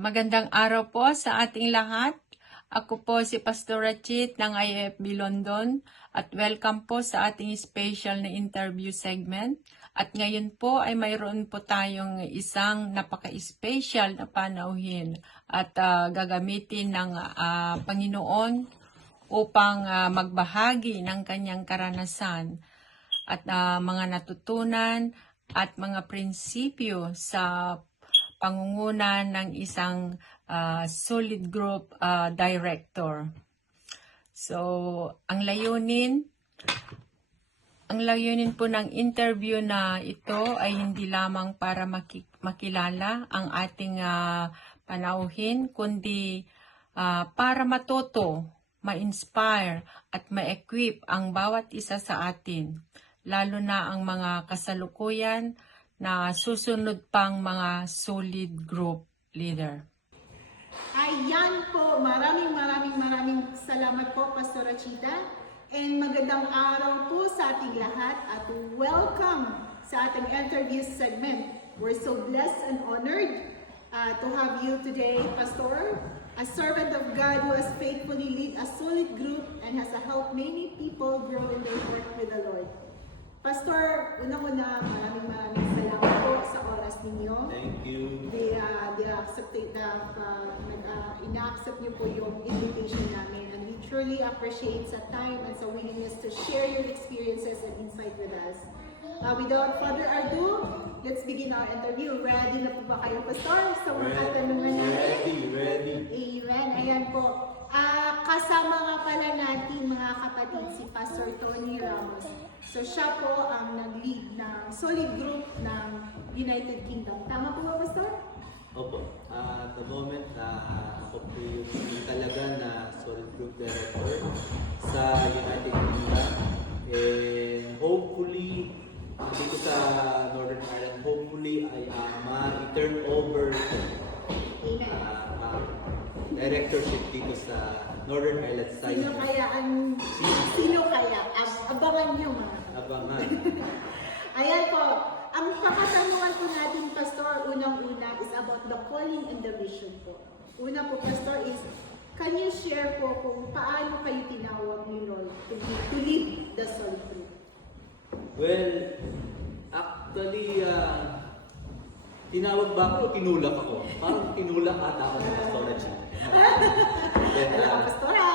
Magandang araw po sa ating lahat. Ako po si Pastor Rachit ng IFB London at welcome po sa ating special na interview segment. At ngayon po ay mayroon po tayong isang napaka-special na panauhin at gagamitin ng Panginoon upang magbahagi ng kanyang karanasan at mga natutunan at mga prinsipyo sa pangunguna ng isang solid group director. So, ang layunin po ng interview na ito ay hindi lamang para makilala ang ating panauhin, kundi para matuto, ma-inspire at ma-equip ang bawat isa sa atin, lalo na ang mga kasalukuyan na susunod pang mga solid group leader. Ayan po, maraming salamat po, Pastor Rachita. And magandang araw po sa ating lahat at welcome sa ating interview segment. We're so blessed and honored to have you today, Pastor, a servant of God who has faithfully led a solid group and has helped many people grow in their work with the Lord. Pastor, unang-una, maraming salamat po sa oras ninyo. Thank you. Ina-accept niyo po yung invitation namin, and we truly appreciate sa time and sa willingness to share your experiences and insight with us. Without further ado, let's begin our interview. Ready na po ba kayo, Pastor, sa mga katanungan natin? Ready. Amen. Ayan po. Kasama nga pala natin, mga kapatid, si Pastor Tony Ramos. So siya po ang nag-lead ng solid group ng United Kingdom. Tama po ba, Pastor? Opo. At the moment, ako po yung talaga na solid group director sa United Kingdom. And hopefully, dito sa Northern Ireland, hopefully ay ma-turn over directorship dito sa Northern Ireland side. Sino kaya? Abangan nyo, mga. Abangan. Ayan po. Ang pakatanungan po natin, Pastor, unang-una is about the calling and the vision po. Una po, Pastor, is can you share po kung paano kayo tinawag ni Lord to lead the solid group? Well, actually, tinawag ba ako o tinulak ako? Parang tinulak ata ako ng pastorage. Pastora!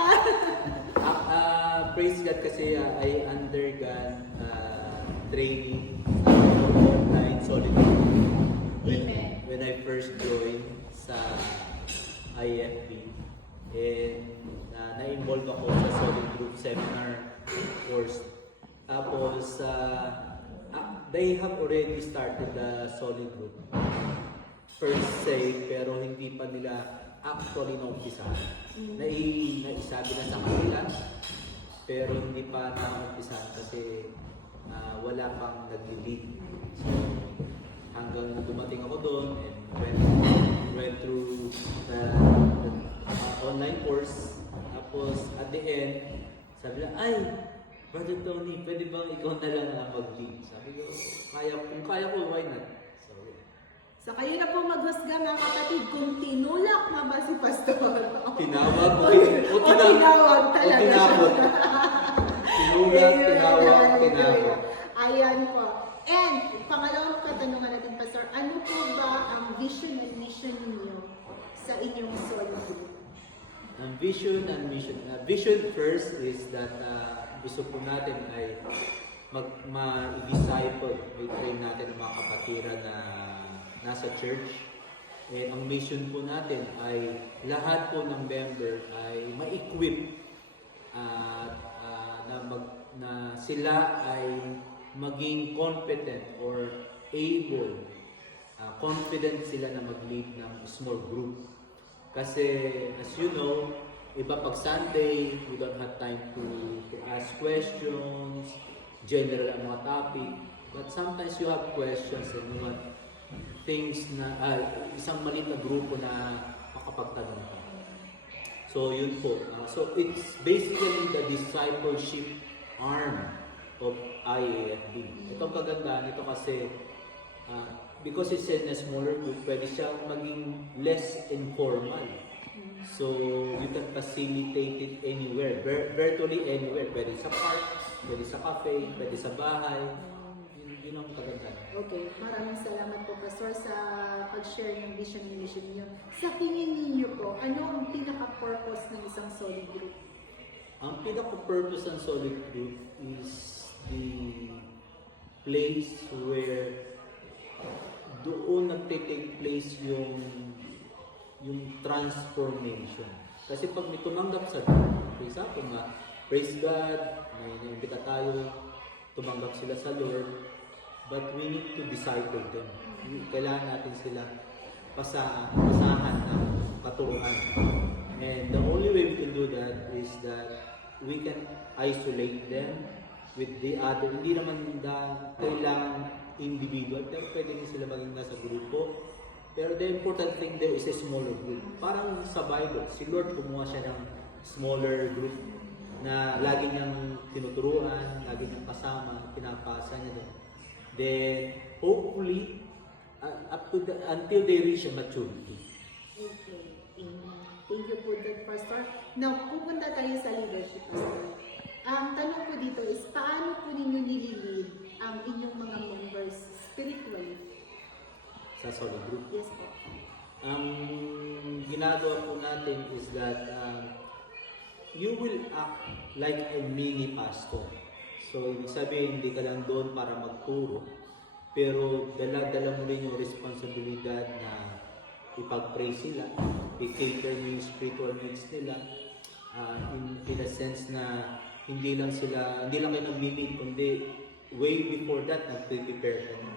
Praise God kasi I undergone training in solid when I first joined sa IFB, and na-involve ako sa solid group seminar course. Tapos they have already started the solid group per se, pero hindi pa nila actually na-umpisahan. Naisabi na sa kanila, pero hindi pa na-umpisahan kasi wala pang nag-lead. So, hanggang dumating ako doon and went through the online course. Tapos at the end, sabi na, ay, Brother Tony, pwede bang ikaw na lang mag-lead? Sabi ko, kung kaya ko, why not? So kayo na po maghusga, mga kapatid, kung tinulak na ba si Pastor? Tinawag o tinawag talaga. Tinawag. Ayan po. And pangalawang katanungan natin, Pastor, ano po ba ang vision and mission ninyo sa inyong solid group? Ang vision and mission. Vision first is that gusto po natin ay ma-disciple, i-train natin ang mga kapatiran na nasa church. And ang mission po natin ay lahat po ng member ay ma-equip na sila ay maging competent or able, confident sila na mag-lead ng small group. Kasi as you know, iba pag Sunday, we don't have time to ask questions, general ang mga topic, but sometimes you have questions and you want things na isang maliit na grupo na makapagtanong ka. So yun po. So it's basically the discipleship arm of IAFB. Itong kagandahan ito kasi because it's in a smaller group, pwede siyang maging less informal. So, you can facilitate it anywhere, virtually anywhere. Pwede sa park, pwede sa cafe, pwede sa bahay. Yun ang kagandahan. Okay, maraming salamat po, Pastor, sa pag-share ng vision and mission niyo. Sa tingin niyo po, ano ang pinaka-purpose ng isang solid group? Ang pinaka-purpose ng solid group is the place where doon nagte-take place yung transformation. Kasi pag may tumanggap sa group, for example praise God, may naimbita tayo, tumanggap sila sa Lord, but we need to disciple them. Kailangan natin sila pasahan ng katuruan. And the only way we can do that is that we can isolate them with the other. Hindi naman kailangan individual, pero pwede rin sila maging nasa grupo. Pero the important thing there is a smaller group. Parang sa Bible, si Lord kumuha siya ng smaller group na lagi niyang tinuturuan, lagi niyang kasama, pinapasa niya doon. Then, hopefully, until they reach a maturity. Okay. Thank you for that, Pastor. Now, pupunta tayo sa leadership, Pastor. Ang tanong ko dito is, paano po ninyo nililid ang inyong mga members spiritually? Sa solid group. Yes po. Ang ginagawa po natin is that you will act like a mini pastor. So, ibig sabihin, hindi ka lang doon para magturo, pero dala-dala mo rin yung responsibilidad na ipag-pray sila, i-cater mo yung spiritual needs nila, in a sense na hindi lang kayo nag-meet, kundi way before that, nag-prepare ka na.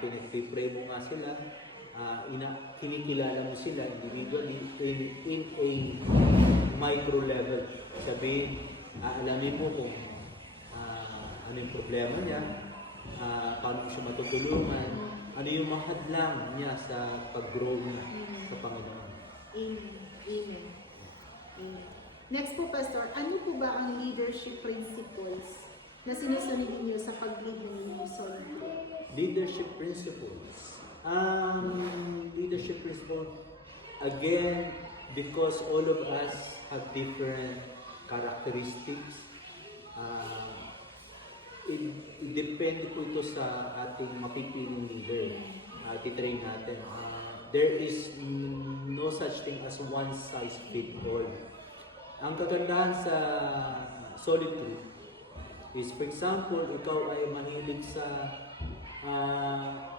Pinag-pray mo nga sila, kinikilala mo sila individually in a micro level. Sabihin, alamin mo kung ano yung problema niya, paano mo siya matutulungan, ano yung mahadlang niya sa pag-grow niya sa Panginoon. Amen. Amen. Amen. Next po, Pastor, ano po ba ang leadership principles na sinusunod niyo sa pag-lead ng inyong solid group? Leadership principles. Leadership principles, again, because all of us have different characteristics, it depende po ito sa ating mapipiling leader. Titrain natin. There is no such thing as one size fit all. Ang kagandahan sa solid group is, for example, ikaw ay mahilig sa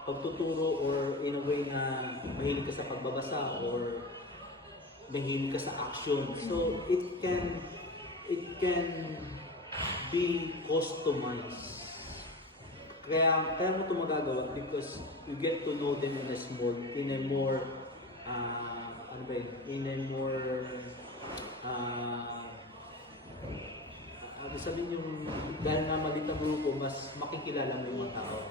pagtuturo or in a way na mahilig ka sa pagbabasa or mahilig ka sa action. So it can be customized. Kaya mo ito magagawa because you get to know them in a more sabihin yung dahil nga maliit ang grupo, mas makikilala mo yung mga tao.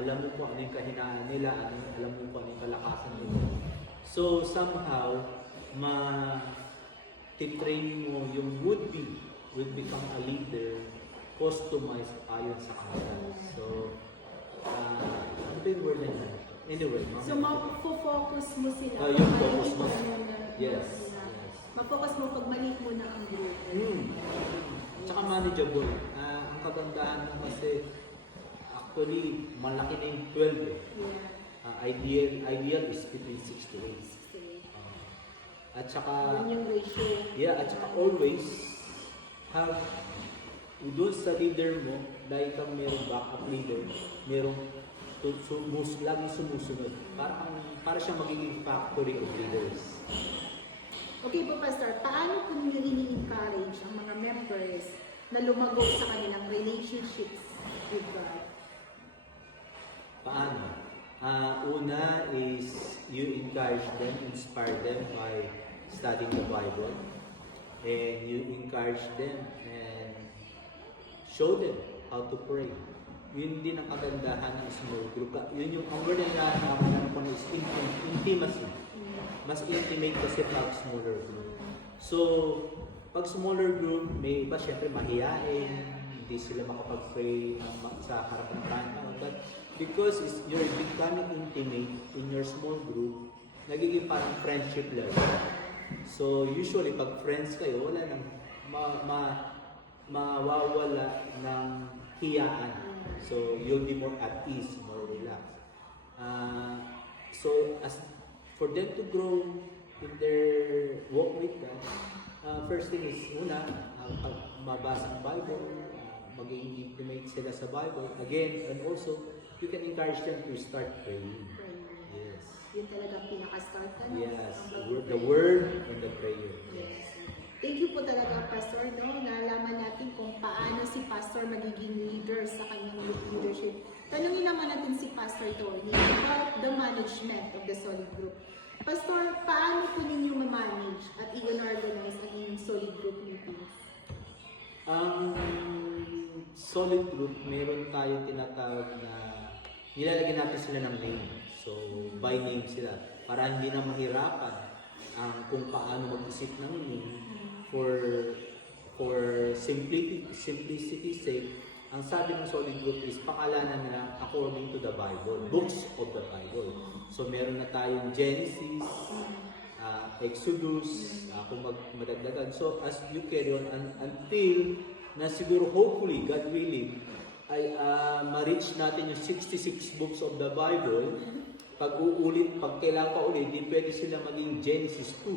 Alam mo kung ano yung kahinaan nila, alam mo kung ano yung kalakasan nila. So somehow, titrain mo yung will become a leader, customized ayon sa kanila. So, ano ba yung word na yun? Anyway. So, mapofocus mo sila. Yung focus mo. Yes. Yes. Mapofocus mo pag maliit mo na ang group. Tsaka manageable. Ang kagandahan mo kasi, actually, malaki na yung 12 eh. Yeah. Ideal is between 6 to 8. At saka, Yun yung ratio. yeah, at saka always have doon sa leader mo, dahil kang merong backup leader, merong laging sumusunod. Para siyang magiging factory of leaders. Okay po, Pastor, paano po ninyo ini-encourage ang mga members na lumago sa kanilang relationships with God? Paano? Una is you encourage them, inspire them by studying the Bible. And you encourage them and show them how to pray. Yun din ang kagandahan ng small group. Yun yung ang word na naman ko is intimacy. Mas intimate kasi pag smaller group. So, pag smaller group, may iba syempre mahiyain, hindi sila makapag-pray sa harap ng tao. But Because you're becoming intimate in your small group, nagiging parang friendship level. So usually pag friends kayo, wala nang mawawala ng hiyaan. So you'll be more at ease, more relaxed. So as for them to grow in their walk with God, first thing is pag mabasa ang Bible, maging intimate sila sa Bible. Again, and also, you can encourage them to start praying. Yes. Yun talaga pinaka-start ka. Yes. The word and the prayer. Yes. Thank you po talaga, Pastor, no? Nalaman natin kung paano si Pastor magiging leader sa kanyang leadership. Tanungin naman natin si Pastor Tony about the management of the Solid Group. Pastor, paano po ninyo ma-manage at i-organize ang inyong Solid Group meetings? Solid Group, meron tayong tinatawag na nilalagyan natin sila ng name. So, by name sila. Para hindi na mahirapan kung paano mag-isip ng name. For simplicity's sake, ang sabi ng Solid Group is pakalanan na according to the Bible, books of the Bible. So meron na tayong Genesis, Exodus, kung madagdagan. So as you carry on until na siguro hopefully, God willing, ay ma-reach natin yung 66 books of the Bible. Pag kailangan pa ulit, di pwede sila maging Genesis 2.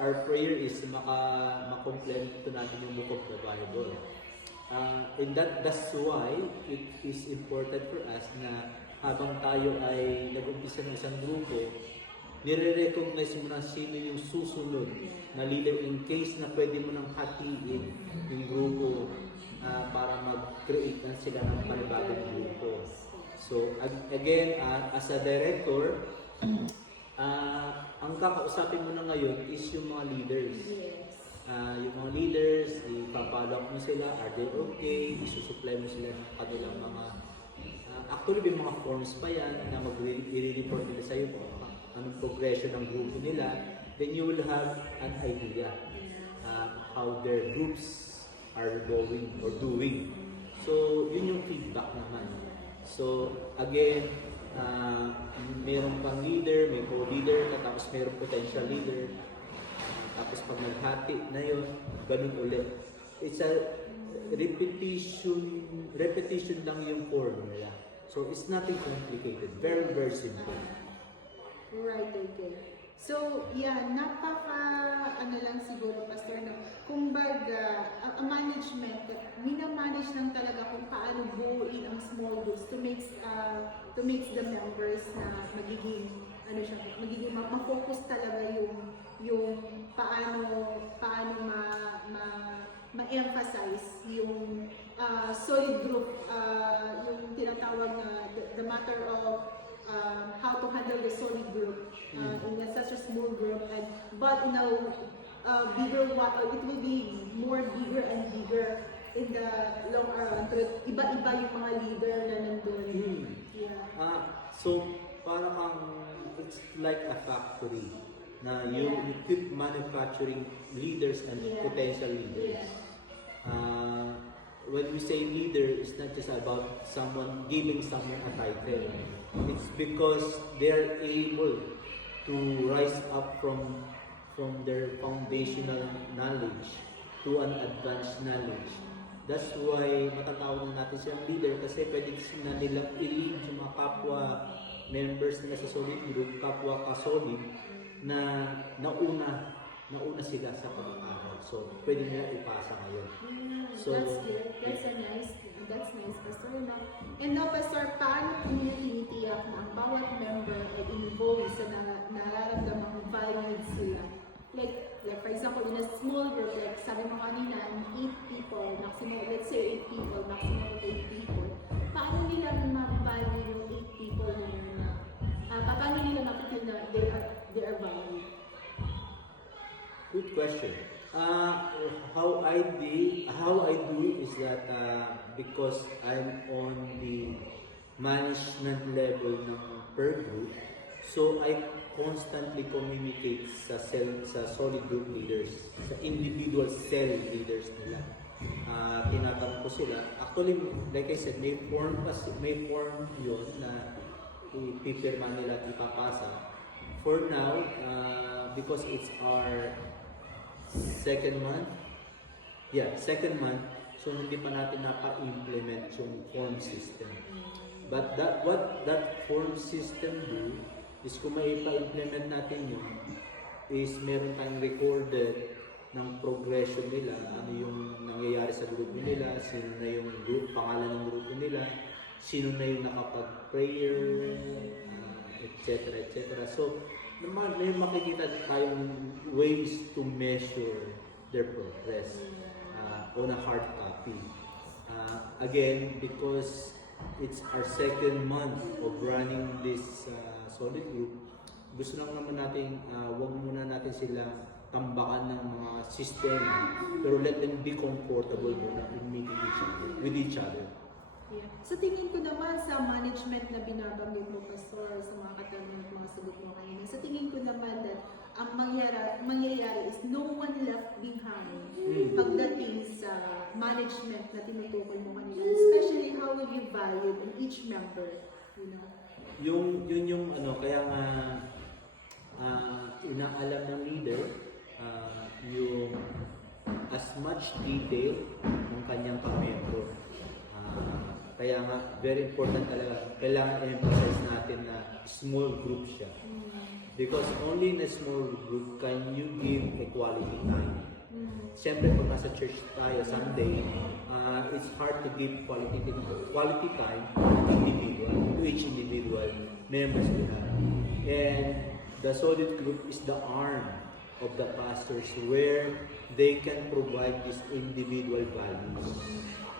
Our prayer is ma-complement natin yung book of the Bible. And that's why it is important for us na habang tayo ay nag-umpisa ng isang grupo, nire-recognize mo na sino yung susunod na leader in case na pwede mo nang hatiin yung grupo para mag-create na sila ng panibagong grupo. So again, as a director, ang kakausapin mo na ngayon is yung mga leaders. Yung mga leaders, ipapalak mo sila, are they okay? Isusupply mo sila ng kanilang mga actually may mga forms pa yan na mag-report nila sa'yo kung anong progression ng grupo nila. Then you will have an idea how their groups are going or doing. So yun yung feedback naman. So again, mayroon pang leader, may co-leader, tapos mayroong potential leader. Tapos pag naghati na yun, ganun ulit. It's a repetition lang yung formula. So it's nothing complicated. Very, very simple. Right, okay. So, yeah, ano lang siguro, Pastor, no? Kumbaga, ang management, minamanage lang talaga kung paano buuin ang small groups to make the members na magiging ma-focus talaga yung paano ma-emphasize yung solid group, yung tinatawag na the matter of how to handle the solid group in such a small group, but in a bigger one, it will be more bigger and bigger in the long run. Iba-iba yung mga leader na nandun. Yeah. So parang it's like a factory na you keep manufacturing leaders and potential leaders. When we say leader, it's not just about giving someone a title. It's because they're able to rise up from their foundational knowledge to an advanced knowledge. That's why matatawag natin silang leader kasi pwede na nilang i-lead yung mga kapwa members nila sa solid group, kapwa ka-solid na nauna sila sa pag-aaral. So, pwede nila ipasa ngayon. So, that's good. That's nice, Pastor. And now, Pastor, paano niyo tinitiyak na ang bawat member ay involved sa nararamdamang valued sila? Like for example, in a small group, like sabi mo kanina, 8 people, maximum, let's say 8 people, maximum of 8 people. Paano nila ma-value yung 8 people na paano nila ma-feel na they are valued? Good question. How I do is that because I'm on the management level ng per group, so I constantly communicate sa solid group leaders, sa individual cell leaders nila. tinatanong ko sila. Actually, like I said, may form yun na ipipirma nila at ipapasa. For now, because it's our second month, second month, so hindi pa natin napa-implement yung form system. But what that form system do is kung may pa-implement natin yun, is meron tayong recorded ng progression nila, ano yung nangyayari sa grupo nila, sino na yung pangalan ng grupo nila, sino na yung nakapag-prayer, etc. etc. So, may makikita tayong ways to measure their progress on a hard copy. Again, because it's our second month of running this solid group, gusto lang naman natin, wag muna natin sila tambakan ng mga sistema, pero let them be comfortable muna in meeting with each other. Yeah. Sa tingin ko naman sa management na binabanggit mo, Pastor, sa mga katanungan at mga sagot mo kanina, sa tingin ko naman that ang mangyayari is no one left behind pagdating sa management na tinutukoy mo kanina. Especially how will you value in each member, you know? Yung ano, kaya nga inaalam ng leader yung as much detail ng kanyang pamembro. Kaya nga, very important talaga, kailangan i-emphasize natin na small group siya. Because only in a small group can you give a quality time. Siyempre, pag nasa church tayo Sunday, it's hard to give quality time to each individual members we have. And the solid group is the arm of the pastors where they can provide these individual values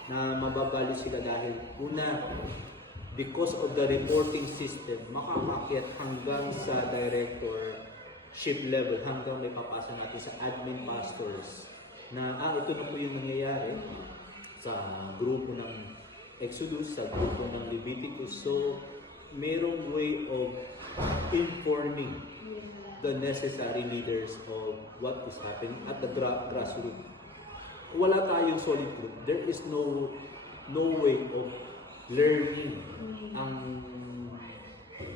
na mababali sila dahil una, because of the reporting system, makakakyat hanggang sa directorship level, hanggang may papasa natin sa admin pastors na ito na po yung nangyayari sa grupo ng Exodus, sa grupo ng Leviticus. So, mayroong way of informing the necessary leaders of what is happening at the grassroots. Wala tayong solid group. There is no way of learning ang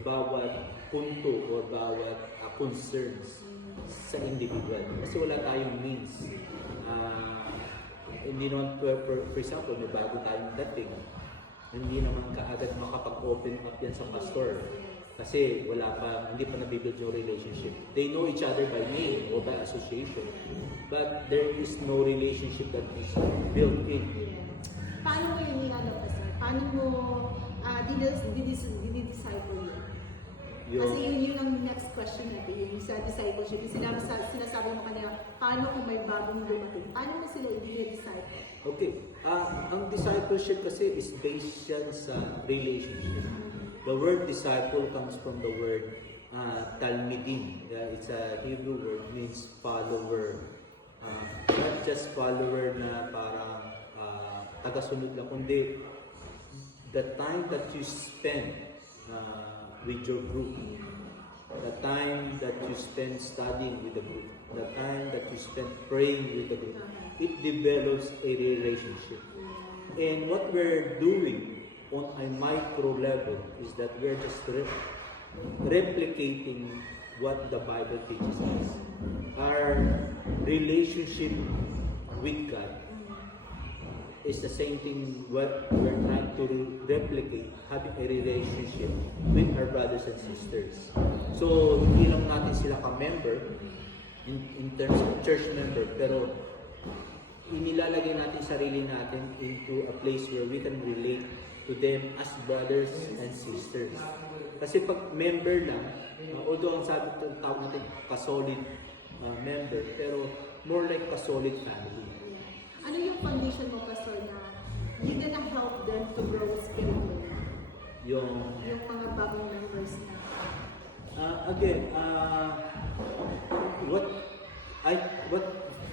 bawat punto or bawat concerns sa individual. Kasi wala tayong means. Hindi naman, for example, may bago tayong dating. Hindi naman kaagad makapag-open up yan sa pastor. Kasi hindi pa nabibuild yung relationship. They know each other by name or by association. But there is no relationship that is built in. Paano mo yun Pastor? Paano mo dinidisciple yun? Kasi yun ang next question natin, yung sa discipleship. Yung sinasabi mo kanina, paano kung may bagong dumating? Paano mo sila i-disciple? Okay. Ang discipleship kasi is based yan sa relationship. The word disciple comes from the word talmidim. It's a Hebrew word, means follower. Not just follower na parang tagasunod lang, kundi the time that you spend with your group, the time that you spend studying with the group, the time that you spend praying with the group, it develops a relationship. And what we're doing on a micro level is that we're just replicating what the Bible teaches us. Our relationship with God is the same thing what we're trying to replicate, having a relationship with our brothers and sisters. So, hindi lang natin sila ka-member in terms of church member, pero inilalagay natin sarili natin into a place where we can relate to them as brothers and sisters. Kasi pag member lang, although ang tawag natin ka-solid member, pero more like ka-solid family. Ano yung condition mo, Pastor, na you're gonna help them to grow spiritually? Yung mga bagong members na. Again,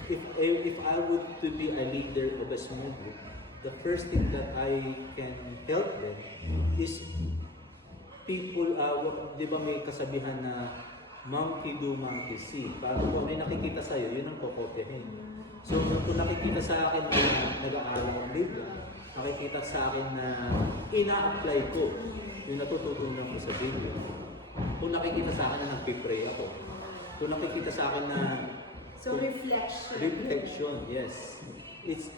if I would to be a leader of a small group, the first thing that I can help them is people, di ba may kasabihan na monkey do, monkey see. Parang kung may nakikita sa'yo, yun ang kokopyahin. So, kung nakikita sa akin na nag-aaral ng Biblia, nakikita sa akin na ina-apply ko yung natututunan ko sa Biblia. Kung nakikita sa akin na nagpipray ako. Kung nakikita sa akin na So reflection. reflection, yes. It's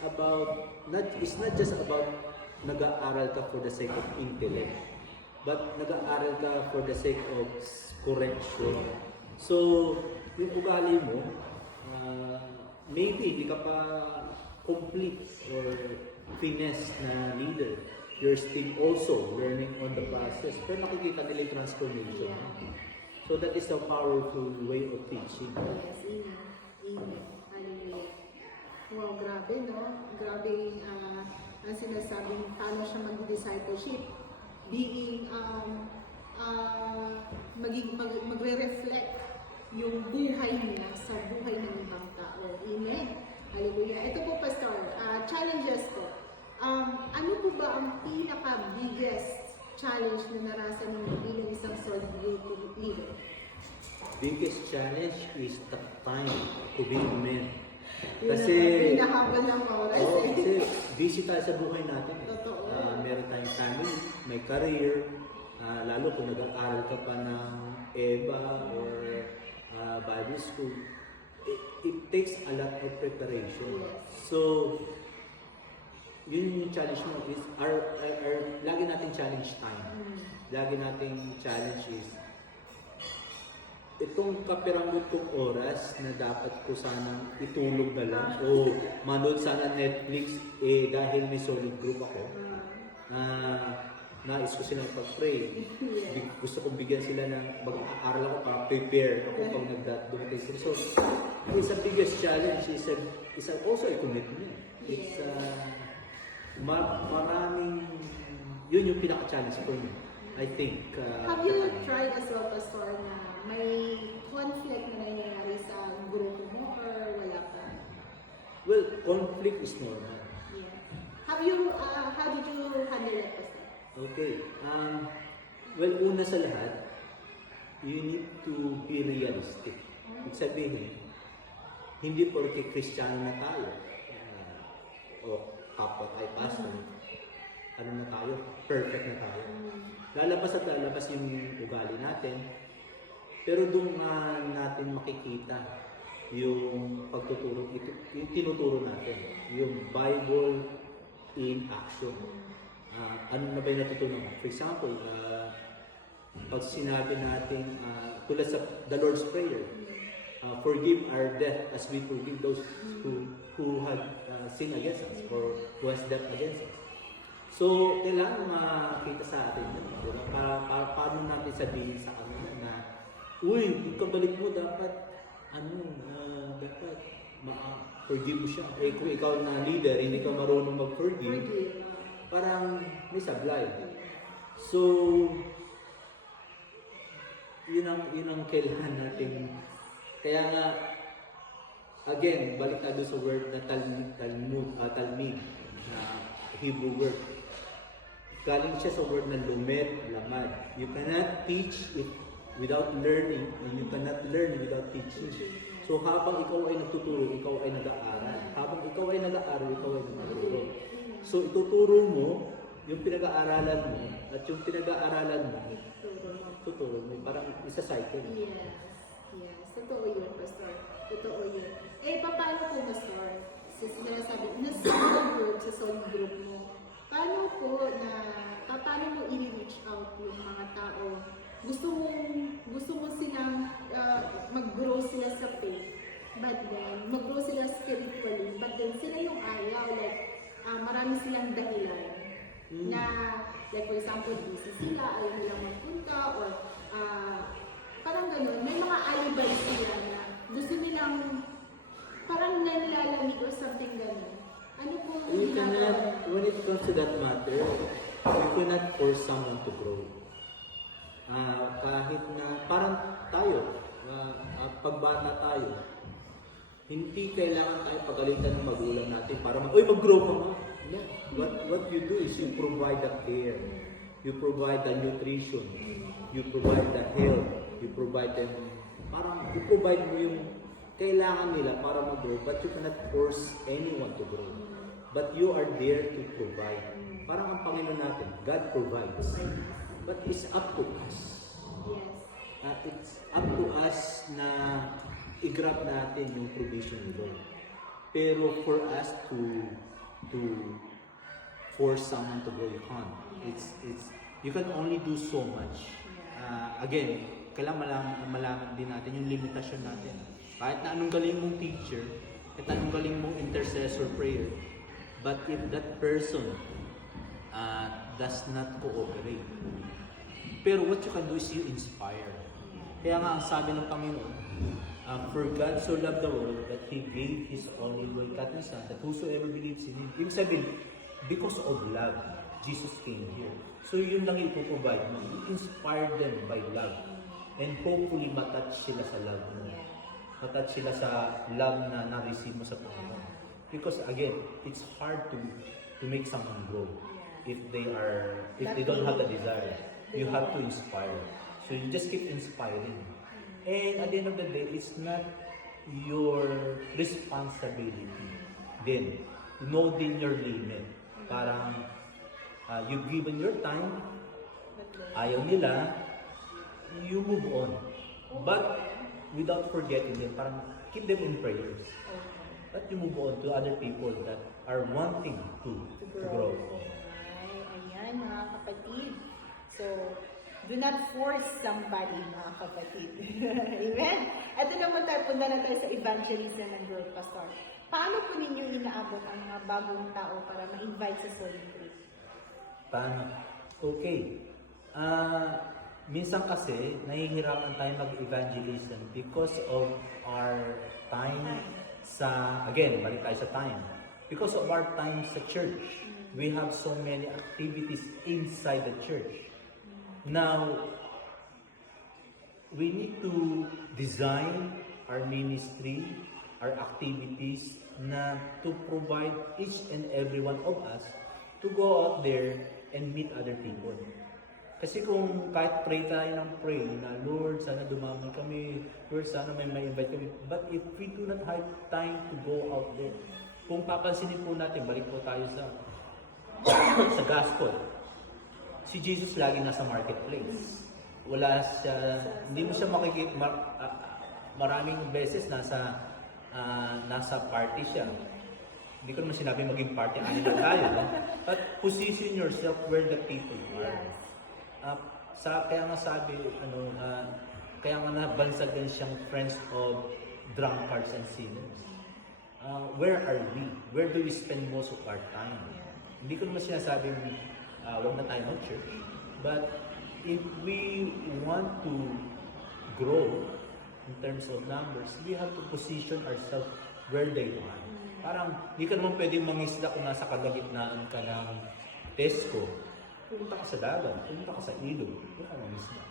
about it's not just about nag-aaral ka for the sake of intellect, but nag-aaral ka for the sake of correction. So, yung ugali mo, maybe hindi ka pa complete or finesse na leader. You're still also learning on the process. Pero nakikita nila yung transformation. So that is the powerful way of teaching. Yes, amen. Hallelujah. Wow, grabe, no? Grabe ang sinasabing paano siya mag-discipleship. Being, magre-reflect yung buhay niya sa buhay ng ibang tao. Amen. Hallelujah. Ito po, Pastor, challenges ko. Ano po ba ang pinaka-biggest challenge na narasan ninyo bilang isang solid group leader? Biggest challenge is the time to be men. Kasi pinahabol ng oras. Kasi busy tayo sa buhay natin. Totoo. Meron tayong family, may career, lalo kung nag-aaral ka pa ng EVA or Bible school. It takes a lot of preparation. So, yun yung challenge mo is lagi nating challenge time. Lagi nating challenge is itong kapiranggot kong oras na dapat ko sanang itulog na lang o manood sana Netflix dahil may solid group ako. Nais ko silang pag-pray. Gusto kong bigyan sila ng mag-aaral ako para prepare ako pag dumating sila. So, it's a biggest challenge. It's also a commitment. It's maraming, yun yung pinaka-challenge for me. I think. Have you tried as well, Pastor, na may conflict na nangyayari sa grupo mo or wala pa? Well, conflict is normal. Yeah. How did you handle it, Pastor? Okay. Well, una sa lahat, you need to be realistic. Ibig sabihin, hindi porke Kristiyano na tayo, o kapwa tayo pastor, ano na tayo, perfect na tayo. Lalabas at lalabas yung ugali natin, pero doon natin makikita yung pagtuturo, yung tinuturo natin, yung Bible in action. Ano na ba yung natutunan? For example, pag sinabi natin, tulad sa the Lord's Prayer, forgive our debt as we forgive those who had sinned against us or who has debt against us. So, kailangan makita sa atin yun. Diba? Paano natin sabihin sa kanila na, uy, ikabalik mo dapat, dapat forgive mo siya. Kung ikaw na leader, hindi ka marunong mag-forgive, parang may sablay. So, yun ang kailangan natin. Kaya nga, again, balik tayo sa word na Talmud, na Hebrew word. Galing siya sa word na lumed, lamad. You cannot teach it without learning, and you cannot learn without teaching. So habang ikaw ay nagtuturo, ikaw ay nag-aaral. Habang ikaw ay nag-aaral, ikaw ay nagtuturo. So ituturo mo yung pinag-aaralan mo, at yung pinag-aaralan mo, tuturo mo. Parang isa cycle. Yes. Totoo yun, Pastor. Totoo yun. Paano po, Pastor? Sinasabi, sa solid group mo, paano mo i-reach out yung mga tao? Gusto mo silang mag-grow sila sa faith, but then, mag-grow sila spiritually, but then sila yung ayaw, like, marami silang dahilan na, like for example, busy sila, ayaw nilang magpunta, or parang ganun, may mga alibay sila na gusto nilang parang nalalamig or something ganun. Ano po We cannot, when it comes to that matter, we cannot force someone to grow. Kahit na, parang tayo, pagbata tayo, hindi kailangan tayo pagalitan ng magulang natin para mag-grow ka nga. No. What you do is you provide the care. You provide the nutrition. You provide the health. You provide them, parang i-provide mo yung kailangan nila para mag-grow, but you cannot force anyone to grow. But you are there to provide. Parang ang Panginoon natin, God provides. But it's up to us. It's up to us na i-grab natin yung provision ni Lord. Pero for us to force someone to grow, you can't. You can only do so much. Again, kailangan malaman din natin yung limitasyon natin. Kahit na anong galing mong teacher, kahit na anong galing mong intercessor prayer, but if that person does not cooperate, pero what you can do is you inspire. Kaya nga ang sabi ng Panginoon, for God so loved the world that He gave His only begotten Son, that whosoever believes in Him, ibig sabihin, because of love, Jesus came here. So yun lang ipoprovide mo. You inspire them by love. And hopefully matouch sila sa love mo. Matouch sila sa love na na-receive mo sa Panginoon. Because again, it's hard to make someone grow if they don't have the desire. You have to inspire. So you just keep inspiring. And at the end of the day, it's not your responsibility. Then, know din your limit. Parang you've given your time, ayaw nila, you move on. But without forgetting them, parang keep them in prayers. But you move on to other people that are wanting to grow. Ayan, mga kapatid. So, do not force somebody, mga kapatid. Amen? Ito naman tayo, punta na tayo sa evangelism and growth, Pastor. Paano po ninyo inaabot ang mga bagong tao para ma-invite sa Solid Group? Paano? Okay. Minsan kasi, nahihirapan tayo mag-evangelism because of our time again, balik tayo sa time. Because of our time sa church, we have so many activities inside the church. Now, we need to design our ministry, our activities na to provide each and every one of us to go out there and meet other people. Kasi kung kahit pray tayo ng pray na, Lord, sana dumami kami, Lord, sana may invite kami. But if we do not have time to go out there, kung papansinin po natin, balik po tayo sa sa gospel. Si Jesus lagi nasa marketplace. Wala siya, hindi mo siya makikita, maraming beses nasa party siya. Hindi ko naman sinabi maging party, ano na tayo, no? But position yourself where the people are. Kaya nga sabi, kaya nga nabansag din siyang friends of drunkards and sinners. Where are we? Where do we spend most of our time? Hindi ko naman sinasabing wag na tayo mag-church. But if we want to grow in terms of numbers, we have to position ourselves where they are. Parang, hindi ka naman pwedeng mangisda kung nasa kalagitnaan ka ng Tesco. Pumunta ka sa dagat, pumunta ka sa ilog, yun ka mangisda.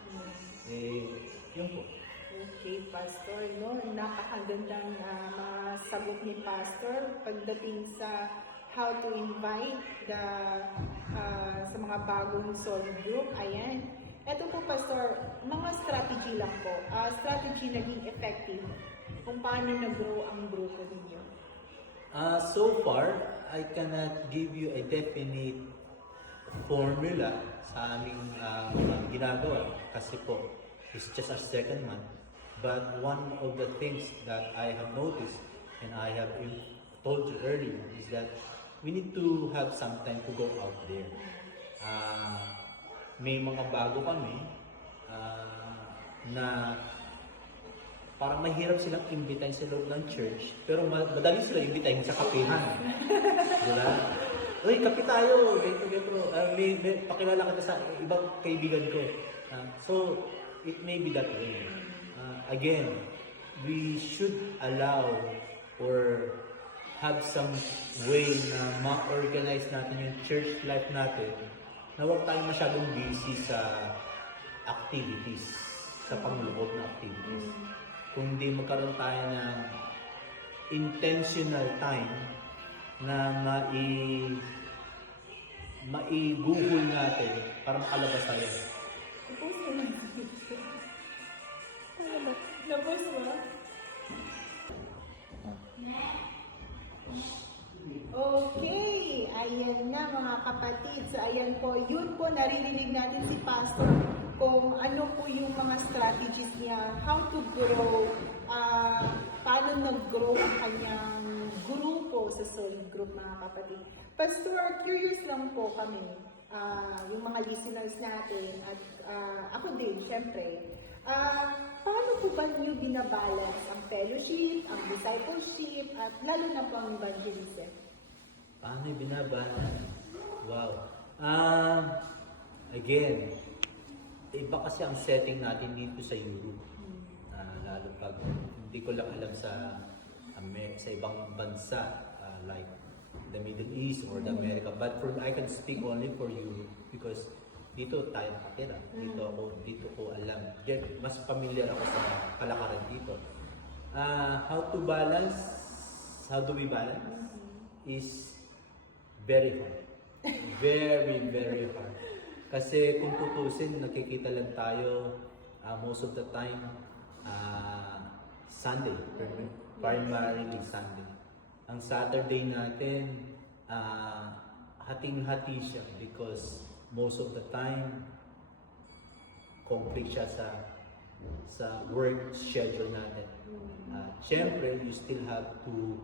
Yun po. Okay, Pastor, no? Napakagandang sagot ni Pastor pagdating sa how to invite sa mga bagong solid group. Ayan. Ito po, Pastor, mga strategy lang po. Strategy naging effective kung paano nag-grow ang grupo ninyo. So far, I cannot give you a definite formula sa aming ginagawa kasi po, it's just our second month. But one of the things that I have noticed and I have told you earlier is that we need to have some time to go out there. May mga bago kami na parang mahirap silang imbitahin sa loob ng church, pero madali sila imbitahin sa kapihan. Diba? Uy, kape tayo! May pakilala kita sa ibang kaibigan ko. So, it may be that way. Again, we should allow or have some way na ma-organize natin yung church life natin na huwag tayong masyadong busy sa activities, sa pangloob na activities. Kung hindi magkaroon tayo ng intentional time na maiguhol natin para makalabas tayo. Tapos mo na. Tapos mo? Okay, ayan na mga kapatid. So ayan po, yun po naririnig natin si Pastor kung ano po yung mga strategies niya, how to grow, paano nag-grow ang kanyang grupo sa Solid Group mga kapatid. Pastor, curious lang po kami, yung mga listeners natin at ako din, syempre. Paano po ba niyo binabalance ang fellowship, ang discipleship, at lalo na po ang evangelism? Paano yung binabalance? Wow. Again, iba kasi ang setting natin dito sa Europe. Lalo pag hindi ko lang alam sa ibang bansa like the Middle East or the America. But I can speak only for Europe because dito tayo nakatira. Dito ko alam. Mas familiar ako sa kalakaran dito. How do we balance? Is very hard. Very, very hard. Kasi kung tutusin, nakikita lang tayo most of the time Sunday, primarily Sunday. Ang Saturday natin, hating-hati siya because most of the time, conflict siya sa work schedule natin. Siyempre, you still have to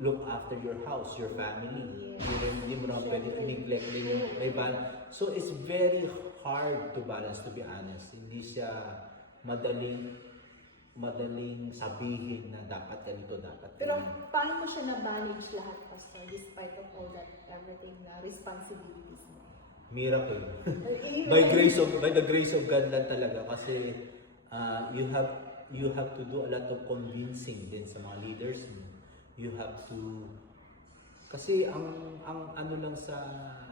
look after your house, your family. Hindi mo naman pwede neglect din yung balance. So it's very hard to balance, to be honest. Hindi siya madaling sabihin na dapat ganito, dapat Pero ganyan. paano mo siya na-manage lahat, Pastor, despite of all that, everything na responsibilities mo? Miracle. by the grace of God lang talaga kasi you have to do a lot of convincing din sa mga leaders mo. You have to kasi ang ano lang sa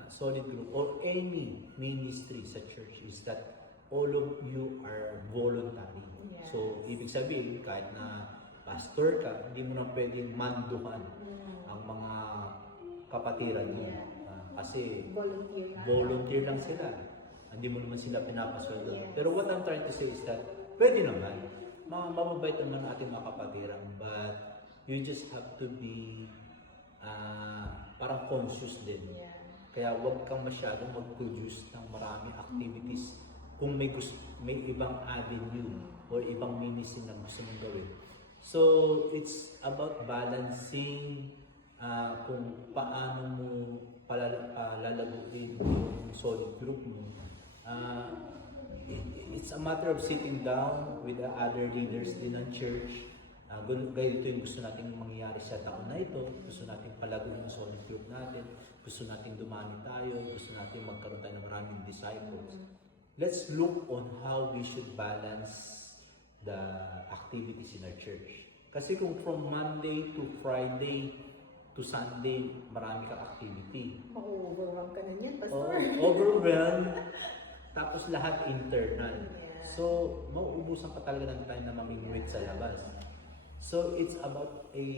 Solid Group or any ministry sa church is that all of you are voluntary. Yes. So ibig sabihin kahit na pastor ka, hindi mo na pwedeng manduhan ang mga kapatiran mo. Kasi volunteer lang sila. Hindi mo naman sila pinapasweldo. Yes. Pero what I'm trying to say is that pwede naman. Mababait naman ating mga kapatiran, but you just have to be parang conscious din. Yeah. Kaya wag kang masyadong mag-produce ng maraming activities kung may ibang avenue or ibang ministry na gusto mong gawin. So, it's about balancing kung paano mo lalaguin yung Solid Group mo. It's a matter of sitting down with the other leaders din ng church. Ganito yung gusto natin mangyayari sa taon na ito. Gusto natin palaguin yung Solid Group natin. Gusto natin dumami tayo. Gusto natin magkaroon tayo ng maraming disciples. Let's look on how we should balance the activities in our church. Kasi kung from Monday to Friday to Sunday, marami kang activity. Ma-overwhelm ka na niyan, Pastor. Overwhelmed. Tapos lahat internal. Yeah. So, mauubusan ka talaga ng time na mamingwit sa labas. So, it's about a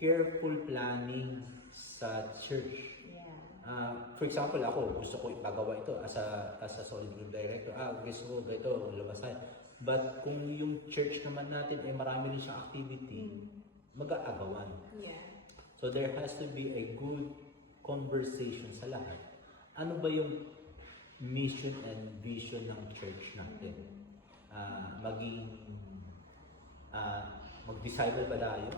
careful planning sa church. Yeah. For example, ako, gusto ko ipagawa ito as a Solid Group Director. Gusto ko ito, labas tayo. But kung yung church naman natin ay marami rin siyang activity, mag-aagawan. Yeah. So there has to be a good conversation sa lahat. Ano ba yung mission and vision ng church natin? Mag-disciple ba tayo?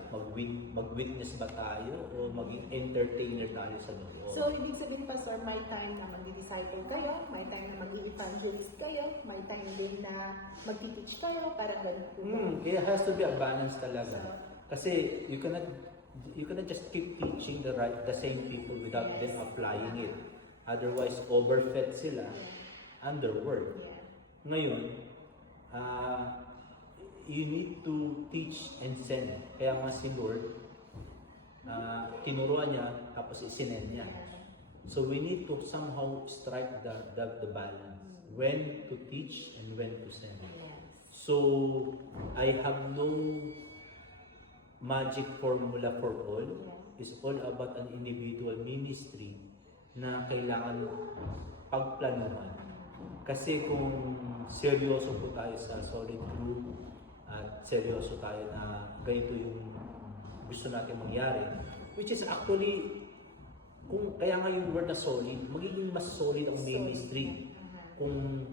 Mag-witness ba tayo? O maging entertainer tayo sa loob? So, ibig sabihin, Pastor, may time na mag-disciple kayo, may time na mag-evangelist kayo, may time din na mag-teach kayo, parang ganun po ba? It has to be a balance talaga. Kasi you cannot just keep teaching the same people without them applying it. Otherwise, overfed sila, underworked. Yeah. Ngayon, you need to teach and send. Kaya nga si Lord, tinuruan niya, tapos isinend niya. So we need to somehow strike the balance. When to teach and when to send. So, I have no magic formula for all. It's all about an individual ministry na kailangan pagplanuhan. Kasi kung seryoso po tayo sa solid group at seryoso tayo na ganito yung gusto natin mangyari, which is actually, kung kaya nga yung word na solid, magiging mas solid ang ministry kung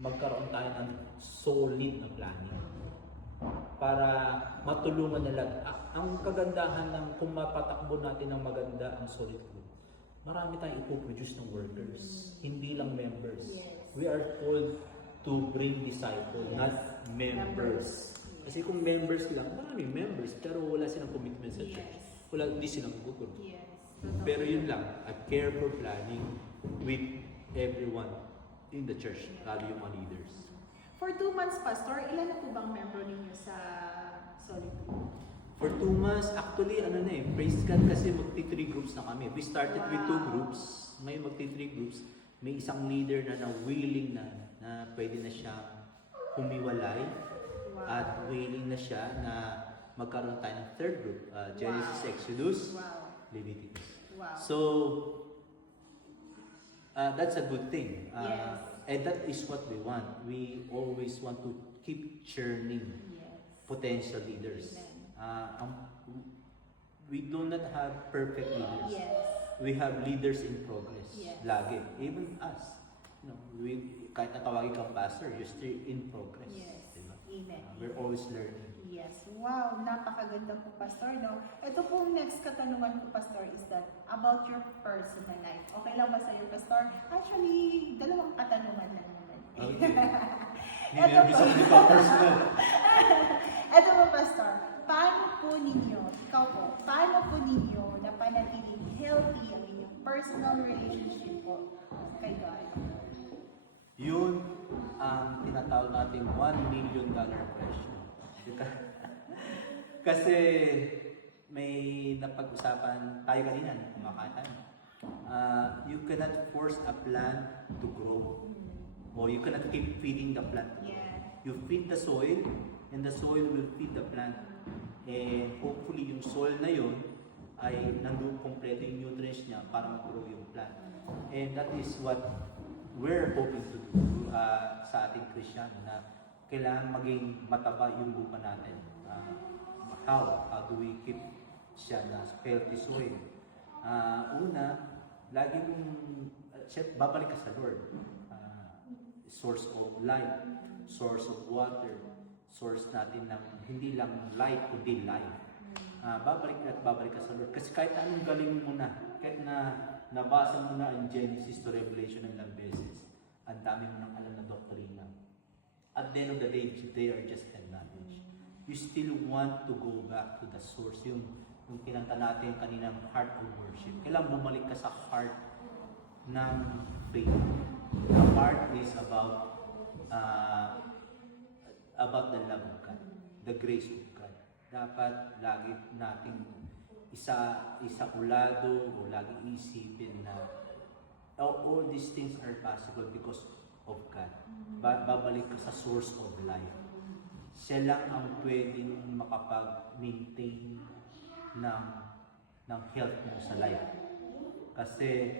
magkaroon tayo ng solid na planning para matulungan na lahat. Ang kagandahan ng kung mapatakbo natin ng maganda ang solid group, marami tayong ipoproduce ng workers, hindi lang members. We are called to bring disciples, not members. Kasi kung members lang, maraming members, pero wala silang commitment sa church. Hindi silang gugulo. Pero yun lang, a careful planning with everyone in the church, lalo yung mga leaders. For 2 months, Pastor, ilan na po bang member ninyo sa Solid Group? For 2 months, actually, praise God kasi magti-3 groups na kami. We started with 2 groups, ngayon magti-3 groups. May isang leader na willing na pwede na siya humiwalay at willing na siya na magkaroon tayo ng 3rd group, Genesis, Exodus, Leviticus. So, that's a good thing. And that is what we want. We always want to keep churning potential leaders. We do not have perfect leaders. We have leaders in progress. Lagi. Even us. Kahit natawagin kang pastor, you're still in progress. Diba? Amen. We're always learning. Yes. Wow, napakaganda po, Pastor, no? Ito pong next katanungan ko, Pastor, is that about your personal life. Okay lang ba sa iyo, Pastor? Actually, 2 katanungan lang naman. Okay. Ito po. Hindi pa personal. Ito po, Pastor. Paano po ninyo napanatiling healthy ang inyong personal relationship po kay God? Yun ang tinatawag natin $1 million question. Kasi may napag-usapan tayo kanina, kumakain tayo. You cannot force a plant to grow. Or you cannot keep feeding the plant. You feed the soil, and the soil will feed the plant. And hopefully yung soil na yun ay nandun kompleto yung nutrients niya para mag-grow yung plant. And that is what we're hoping to do sa ating Kristiyano, na kailangan maging mataba yung lupa natin. How do we keep siya na healthy soil? Una, lagi mong babalik ka sa Lord. Source of life, source of water, source natin ng hindi lang light kundi life. Babalik ka sa Lord. Kasi kahit anong galing mo na, kahit na nabasa mo na ang Genesis to Revelation ng ilang beses, ang dami mo nang alam na doktrina. At the end of the day, they are just head knowledge. You still want to go back to the source, yung kinanta natin kaninang heart of worship. Kailangan bumalik ka sa heart ng faith. The heart is about the love of God, the grace of God. Dapat lagi nating isa-ulado o lagi isipin na all these things are possible because of God. Babalik ka sa source of life. Siya lang ang pwedeng makapag-maintain ng health mo sa life. Kasi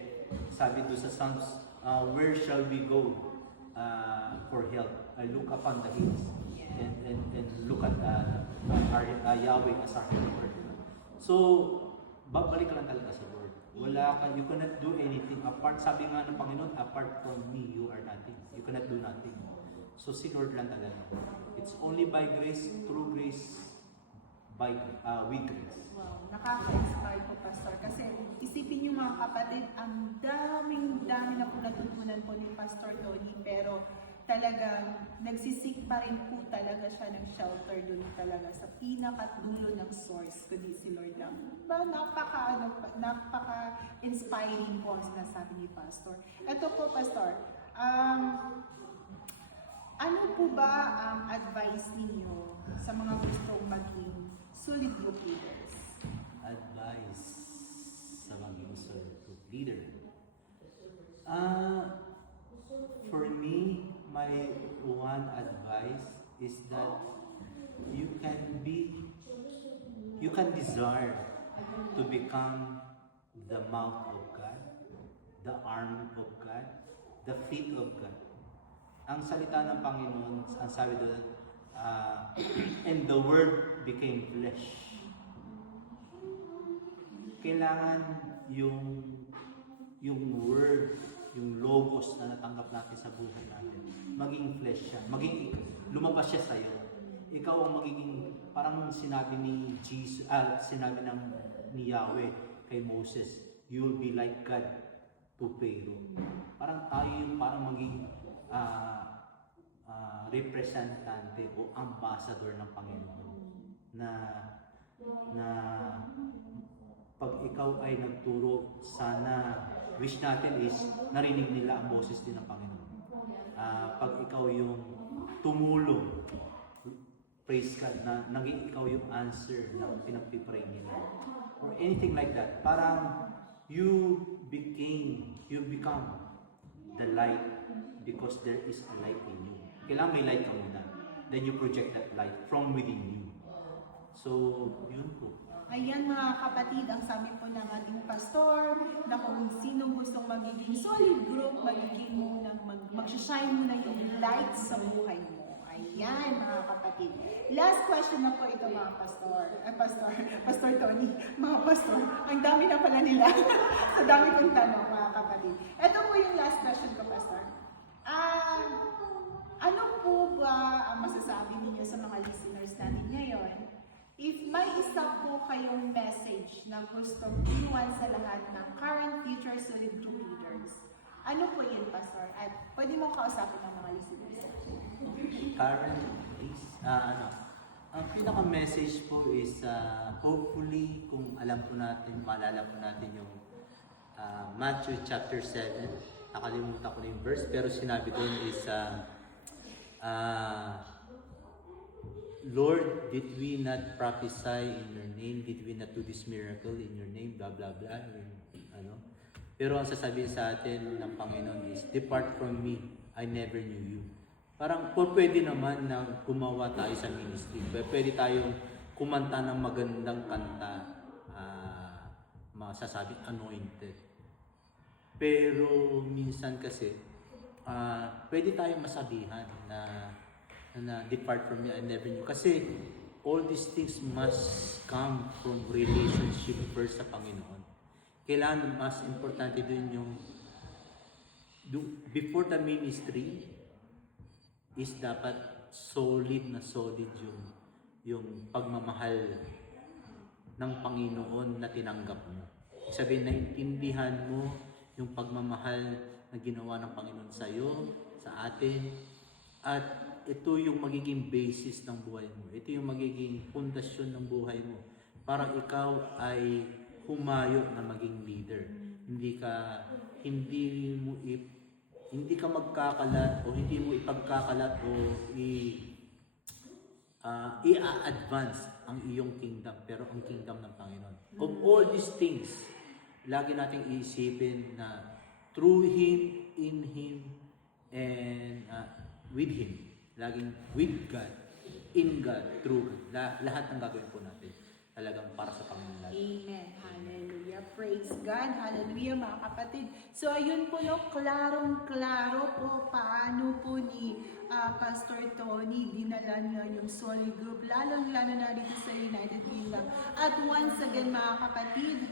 sabi doon sa Psalms, where shall we go for help? I look upon the hills and look at our Yahweh as our helper. So, babalik ka lang talaga sa Lord. You cannot do anything apart. Sabi nga ng Panginoon, apart from me, you are nothing. You cannot do nothing. So, si Lord lang talaga. It's only by grace, through grace, with grace. Wow, nakaka-inspire po, Pastor. Kasi isipin niyo mga kapatid, ang dami na po natutunan po ni Pastor Tony, pero talagang nagsisik pa rin po talaga siya ng shelter doon talaga sa pinakadulo ng source, kundi si Lord lang. Napaka-inspiring po ang sinasabi ni Pastor. Ito po, Pastor, ano po ba ang advice ninyo sa mga gustong maging solid group leaders? Advice sa maging solid group leader. For me, my one advice is that you can desire to become the mouth of God, the arm of God, the feet of God. Ang salita ng Panginoon, ang sabi doon, and the Word became flesh. Kailangan yung Word, yung logos na natanggap natin sa buhay natin, maging flesh siya, lumabas siya sa iyo. Ikaw ang magiging, parang sinabi ni Jesus, sinabi ni Yahweh kay Moses, you will be like God to Pharaoh. Parang tayo yung maging representante o ambassador ng Panginoon na pag ikaw ay nagturo, sana wish natin is narinig nila ang boses din ng Panginoon. Pag ikaw yung tumulong, praise God, na naging ikaw yung answer na pinagpipray nila. Or anything like that. Parang you become the light because there is a light in you. Kailangan may light ka muna. Then you project that light from within you. So, yun po. Ayan mga kapatid, ang sabi po ng ating pastor na kung sino gustong magiging solid group, mag-shine muna yung light sa buhay mo. Ayan mga kapatid. Last question na po ito mga Pastor Tony, mga pastor. Ang dami na pala nila. Sa dami kong tanong mga kapatid. Ito po yung last question ko, Pastor. Ano po ba ang masasabi ninyo sa mga listeners natin ngayon? If may isa po kayong message na gustong iwan sa lahat ng current, future, solid group leaders, ano po yun, Pastor? At pwede mo kausapin ng mga listeners. Current is, ang pinaka-message po is, hopefully, kung alam po natin, maalala po natin yung Matthew chapter 7, nakalimutan ko na yung verse, pero sinabi doon is, Lord, did we not prophesy in your name? Did we not do this miracle in your name? Blah, blah, blah. Pero ang sasabihin sa atin ng Panginoon is, depart from me, I never knew you. Parang pwede naman na gumawa tayo sa ministry. Pwede tayong kumanta ng magandang kanta, masasabing anointed. Pero minsan kasi, pwede tayong masabihan na depart from me, I never knew. Kasi all these things must come from relationship first sa Panginoon. Kailangan mas importante din yung before the ministry is dapat solid yung pagmamahal ng Panginoon na tinanggap mo. Sabihin, naintindihan mo yung pagmamahal na ginawa ng Panginoon sa iyo, sa atin, at ito yung magiging basis ng buhay mo. Ito yung magiging pundasyon ng buhay mo para ikaw ay humayo na maging leader. Hindi ka magkakalat o hindi mo ipagkakalat o i-advance ang iyong kingdom, pero ang kingdom ng Panginoon. Of all these things, lagi nating iisipin na through Him, in Him, and with Him. Laging with God, in God, through God. Lahat ng gagawin po natin talagang para sa Panginoon natin. Amen. Hallelujah. Praise God. Hallelujah mga kapatid. So ayun po no, klarong-klaro po paano po ni Pastor Tony dinala niya yung solid group, lalong-lalo na dito sa United Kingdom. At once again mga kapatid,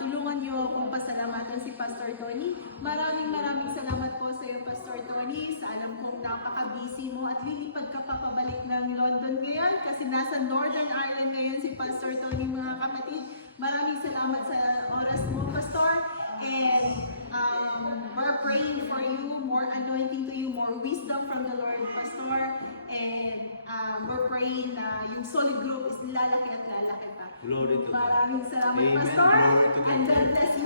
tulungan niyo akong pasalamatan si Pastor Tony. Maraming salamat po sa iyo, Pastor Tony. Sa alam kong napaka-busy mo at lilipad ka pa pabalik ng London ngayon kasi nasa Northern Ireland ngayon si Pastor Tony mga kapatid. Maraming salamat sa oras mo, Pastor. And we're praying for you, more anointing to you, more wisdom from the Lord, Pastor. And we're praying na yung solid group is lalaki at lalaki pa. Glory to God. Maraming salamat, Amen. Pastor. Glory to God. And God bless you